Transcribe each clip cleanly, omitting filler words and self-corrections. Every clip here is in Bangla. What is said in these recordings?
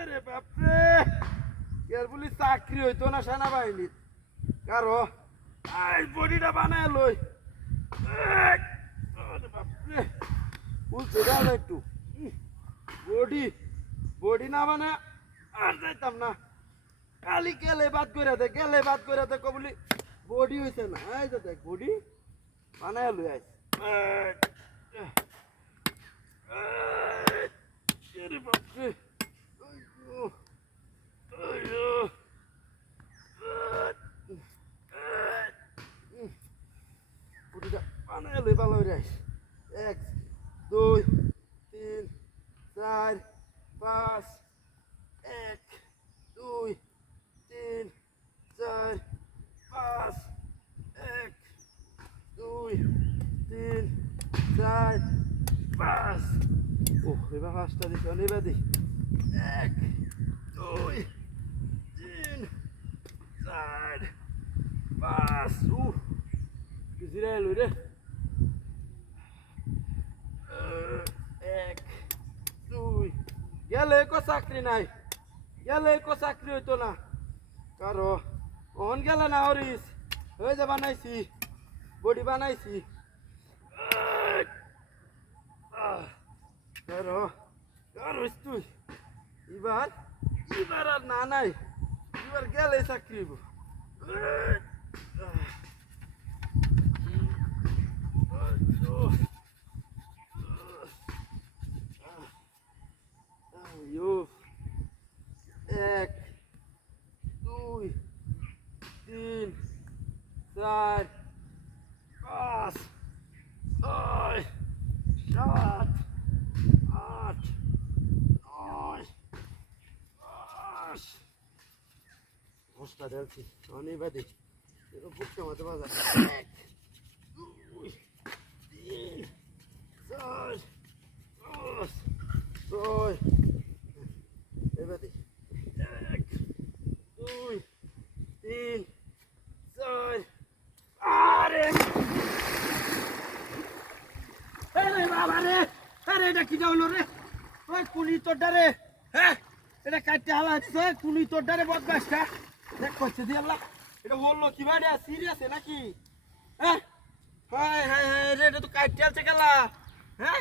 আরে বাপরে এর বলি চাকরি হইতো না সেনাবাহিনী কারো এই বডিটা বানায় লই আরে বাপরে উল্টে দাও একটু বডি বডি না মানে আর যাইতাম না খালি গেলে বাদ করে দে কবলি বডি হইছে না এই যে দেখ বডি বানায় লই আইস আরে বাপরে বানায় লই ভালো হয়ে আইস 1 2 3 4 5 1 2 3 4 5 1 2 3 4 5 এবার পাঁচটা দিচ্ছি এবার দিই 1 2 3 4 5 জিরা এলো রে 1 2 গেলে কো চাকরি নাই গেলে কো চাকরি হইতো না কারো ওহন গেলে না হরিস হয়ে যা বানাইছি বডি বানাইছি কারো কারো তুই এবার এবার আর না নাই এবার গেলে চাকরি হইব এক দুই তিন চার পাঁচ ছয় সাত আট নয় দশ বস্তা ঢালছি অনেক বাদে বুঝতে মতো বাজার এক দুই তিন চার পাঁচ ছয় এবারে 1 2 3 4 আরে আরে বাবা রে আরে এটা কি হলো রে ওই কুলি তোরটা রে হ্যাঁ এটা কাটতে হালা দিছে কুলি তোরটা রে বদমাশটা দেখ কইছে দি আল্লাহ এটা হলো কি ভাই সিরিয়াস নাকি হ্যাঁ হায় হায় হায় রে এটা তো কাটতে আছে গেলা হ্যাঁ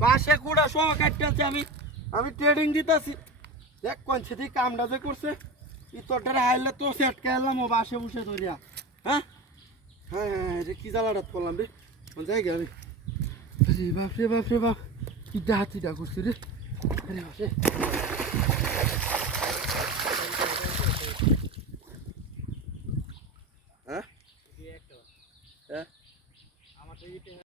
বাসে কুড়া সহ কাটতে আছে আমি ট্রেডিং দিতাছি দেখ কোন সেটি কামটা যে করছে ইতরটারে হাইলে তো সেটকে এলাম ও বাসে বসে ধরিয়া হ্যাঁ হ্যাঁ হ্যাঁ রে কি জ্বালাটা করলাম রে কোন জায়গায় আমি রে বাপ কি হাতিটা করছি রে আরে বাসে হ্যাঁ হ্যাঁ আমার